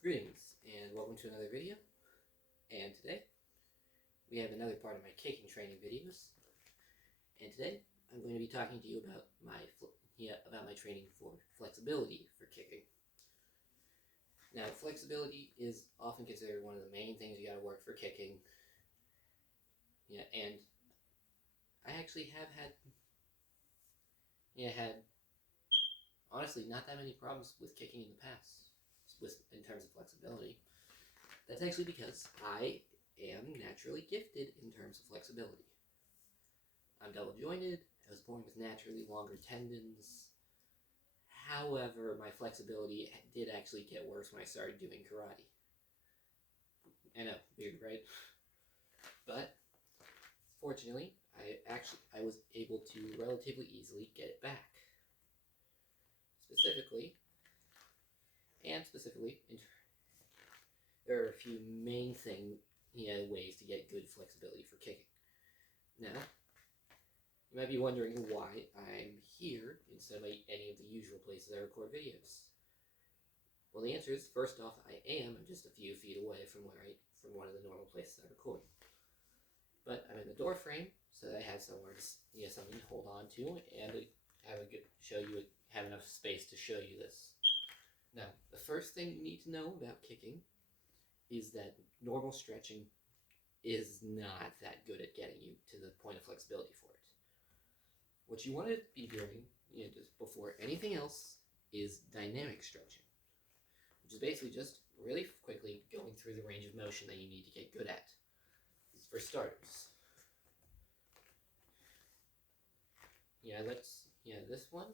Greetings and welcome to another video. And today we have another part of my kicking training videos. And today I'm going to be talking to you about my training for flexibility for kicking. Now, flexibility is often considered one of the main things you got to work for kicking. And I actually have had honestly not that many problems with kicking in the past in terms of flexibility. That's actually because I am naturally gifted in terms of flexibility. I'm double jointed. I was born with naturally longer tendons. However, my flexibility did actually get worse when I started doing karate. I know, weird, right? But fortunately, I was able to relatively easily get it back. Specifically, there are a few main ways to get good flexibility for kicking. Now, you might be wondering why I'm here instead of any of the usual places I record videos. Well, the answer is, first off, I'm just a few feet away from one of the normal places I record. But I'm in the door frame, so that I have something to hold on to, and have enough space to show you this. Now, the first thing you need to know about kicking is that normal stretching is not that good at getting you to the point of flexibility for it. What you want to be doing, just before anything else, is dynamic stretching, which is basically just really quickly going through the range of motion that you need to get good at. This is for starters. This one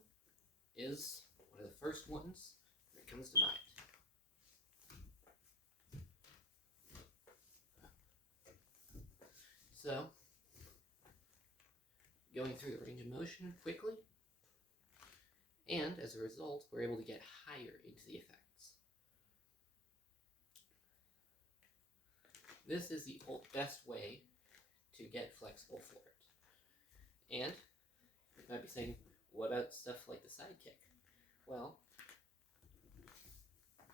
is one of the first ones that comes to mind. So, going through the range of motion quickly, and as a result, we're able to get higher into the effects. This is the best way to get flexible for it. And you might be saying, what about stuff like the side kick? Well,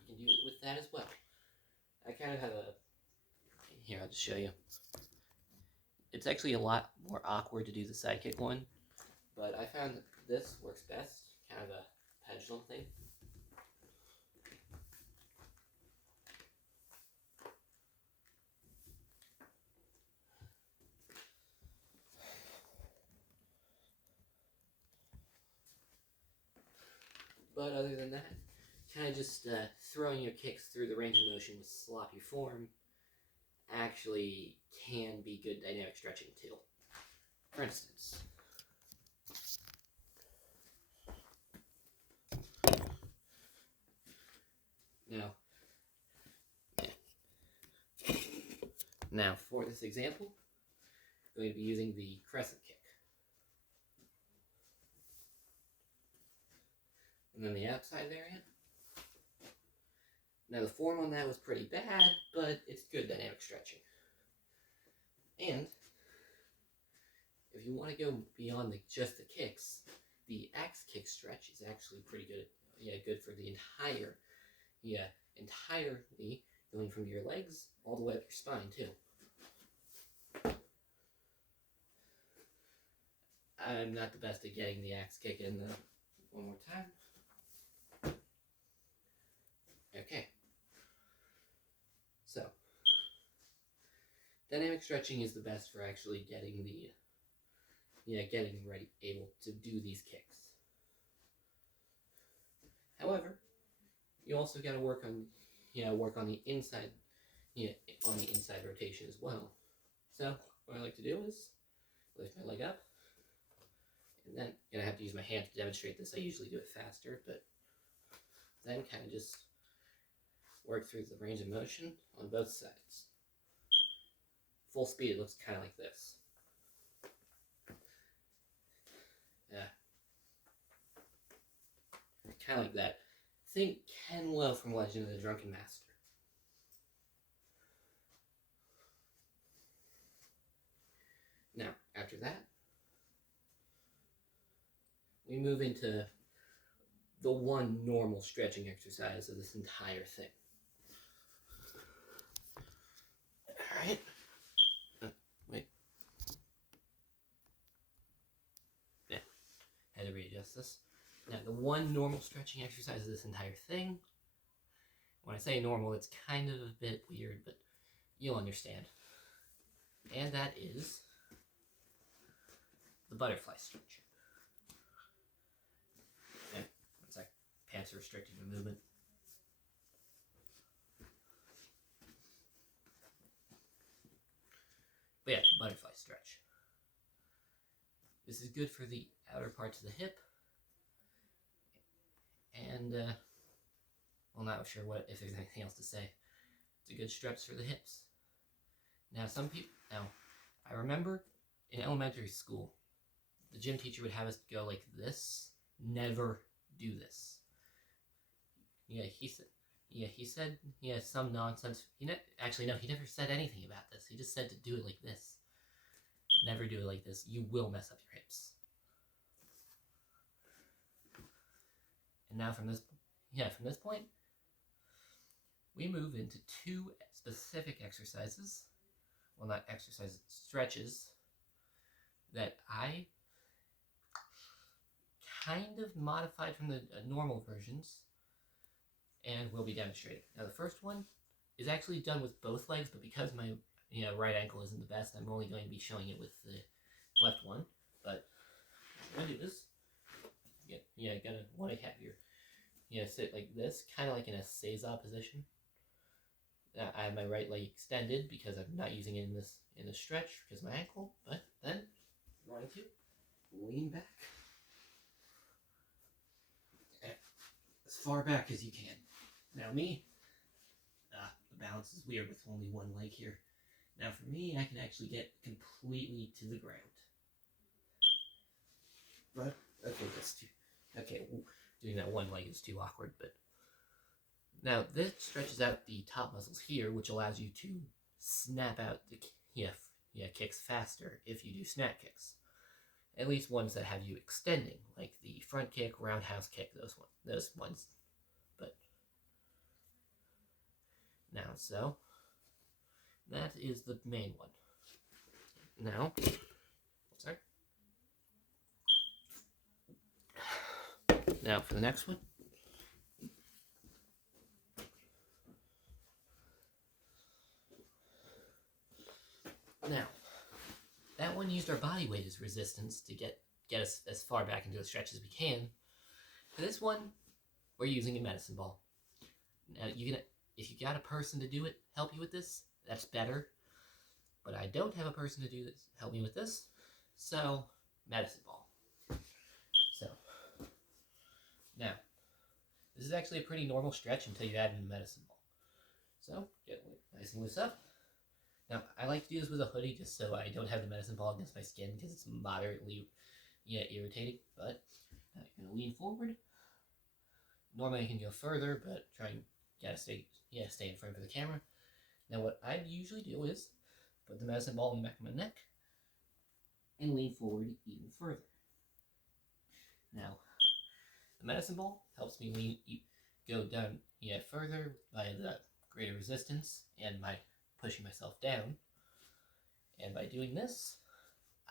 you can do it with that as well. I kind of have here, I'll just show you. It's actually a lot more awkward to do the side kick one, but I found that this works best, kind of a pendulum thing. But other than that, kind of just throwing your kicks through the range of motion with sloppy form actually can be good dynamic stretching too. For instance, now for this example, I'm going to be using the crescent kick. And then the outside variant. Now the form on that was pretty bad, but it's good dynamic stretching. And if you want to go beyond just the kicks, the axe kick stretch is actually pretty good. Good for the entirely going from your legs all the way up your spine too. I'm not the best at getting the axe kick in though. One more time. Okay. So, dynamic stretching is the best for actually getting able to do these kicks. However, you also got to work on the inside, on the inside rotation as well. So, what I like to do is lift my leg up, and then I'm gonna have to use my hand to demonstrate this. I usually do it faster, but then kind of just work through the range of motion on both sides. Full speed, it looks kind of like this. Kind of like that. Think Ken Lo from Legend of the Drunken Master. Now, after that, we move into the one normal stretching exercise of this entire thing. Alright. Wait. Yeah. Had to readjust this. Now, the one normal stretching exercise of this entire thing, when I say normal, it's kind of a bit weird, but you'll understand. And that is the butterfly stretch. Okay, one sec. Pants are restricting the movement. But yeah, butterfly stretch. This is good for the outer parts of the hip. And, well, not sure if there's anything else to say. It's a good stretch for the hips. Now, I remember in elementary school, the gym teacher would have us go like this. Never do this. He said some nonsense. He never said anything about this. He just said to do it like this. Never do it like this. You will mess up your hips. And now from this point, we move into two specific exercises. Well, not exercises, stretches that I kind of modified from the normal versions and will be demonstrating. Now, the first one is actually done with both legs, but because my right ankle isn't the best, I'm only going to be showing it with the left one. But I'm going to do this. You're going to want to have your sit like this, kind of like in a seiza position. I have my right leg extended because I'm not using it in the stretch because of my ankle, but then you're going to lean back as far back as you can. Now the balance is weird with only one leg here. Now for me, I can actually get completely to the ground. But, doing that one leg is too awkward, but now this stretches out the top muscles here, which allows you to snap out the kicks faster if you do snap kicks. At least ones that have you extending, like the front kick, roundhouse kick, those ones. But now, so that is the main one. Now, sorry. Now for the next one. Now, that one used our body weight as resistance to get us as far back into the stretch as we can. For this one, we're using a medicine ball. Now, if you got a person to help you with this, that's better. But I don't have a person to help me with this, so medicine ball. So, now, this is actually a pretty normal stretch until you add in the medicine ball. So, get nice and loose up. Now, I like to do this with a hoodie just so I don't have the medicine ball against my skin because it's moderately irritating. But now you're going to lean forward. Normally I can go further, but stay in frame for the camera. Now what I usually do is put the medicine ball in the back of my neck and lean forward even further. Now, the medicine ball helps me go down further by the greater resistance and by pushing myself down, and by doing this,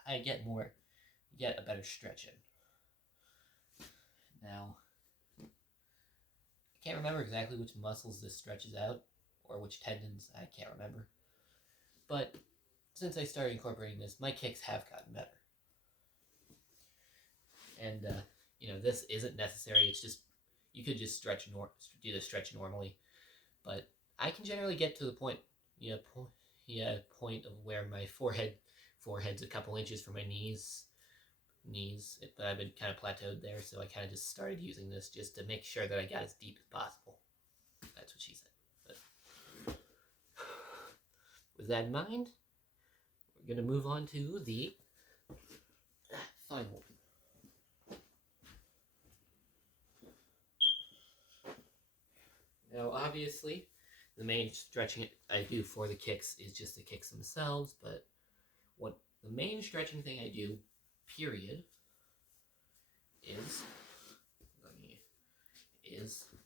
I get a better stretch in. Now, I can't remember exactly which muscles this stretches out, or which tendons, I can't remember, but since I started incorporating this, my kicks have gotten better. And, this isn't necessary, it's just, you could just do the stretch normally, but I can generally get to the point of where my forehead's a couple inches from my knees, but I've been kind of plateaued there, so I kind of just started using this just to make sure that I got as deep as possible. That's what she said. But with that in mind, we're going to move on to the final one. Now, obviously, the main stretching I do for the kicks is just the kicks themselves, but what the main stretching thing I do, period, is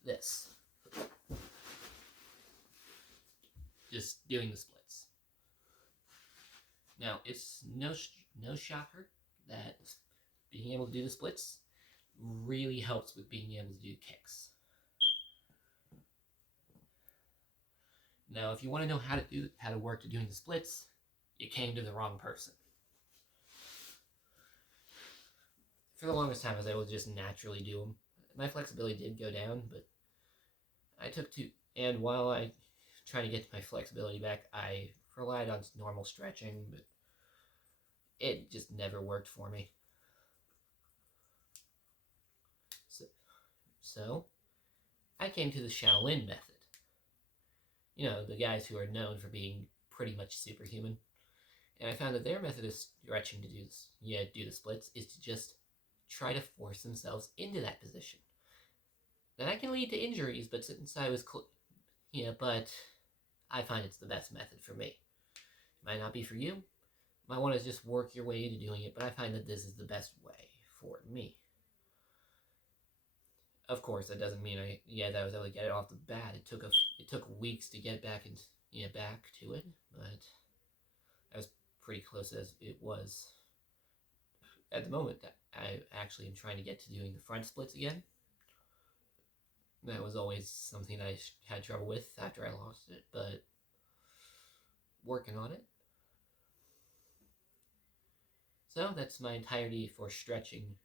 this. Just doing the splits. Now, it's no shocker that being able to do the splits really helps with being able to do kicks. Now, if you want to know how to work to doing the splits, you came to the wrong person. For the longest time, I was able to just naturally do them. My flexibility did go down, but I took two. And while I trying to get my flexibility back, I relied on normal stretching, but it just never worked for me. So I came to the Shaolin method. You know, the guys who are known for being pretty much superhuman. And I found that their method of stretching to do the splits is to just try to force themselves into that position. Now, that can lead to injuries, but since I was but I find it's the best method for me. It might not be for you. You might want to just work your way into doing it, but I find that this is the best way for me. Of course, that doesn't mean that I was able to get it off the bat. It took weeks to get back to it, but I was pretty close as it was. At the moment, I actually am trying to get to doing the front splits again. That was always something that I had trouble with after I lost it, but working on it. So that's my entirety for stretching,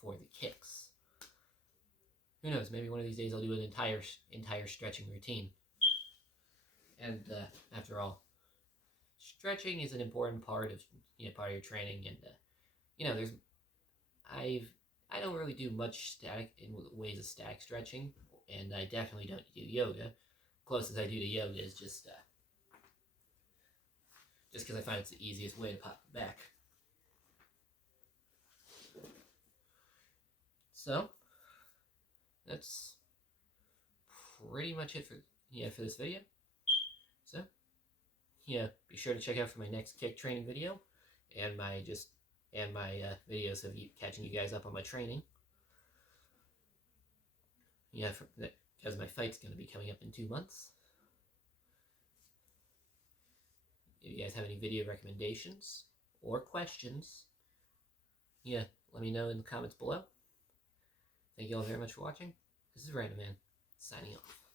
for the kicks. Who knows? Maybe one of these days I'll do an entire stretching routine. And after all, stretching is an important part of your training. And I don't really do much static in ways of static stretching, and I definitely don't do yoga. Closest I do to yoga is just because I find it's the easiest way to pop back. So that's pretty much it for this video. So be sure to check out for my next kick training video, and my videos of catching you guys up on my training. Because my fight's going to be coming up in 2 months. If you guys have any video recommendations or questions, let me know in the comments below. Thank you all very much for watching. This is Random Man, signing off.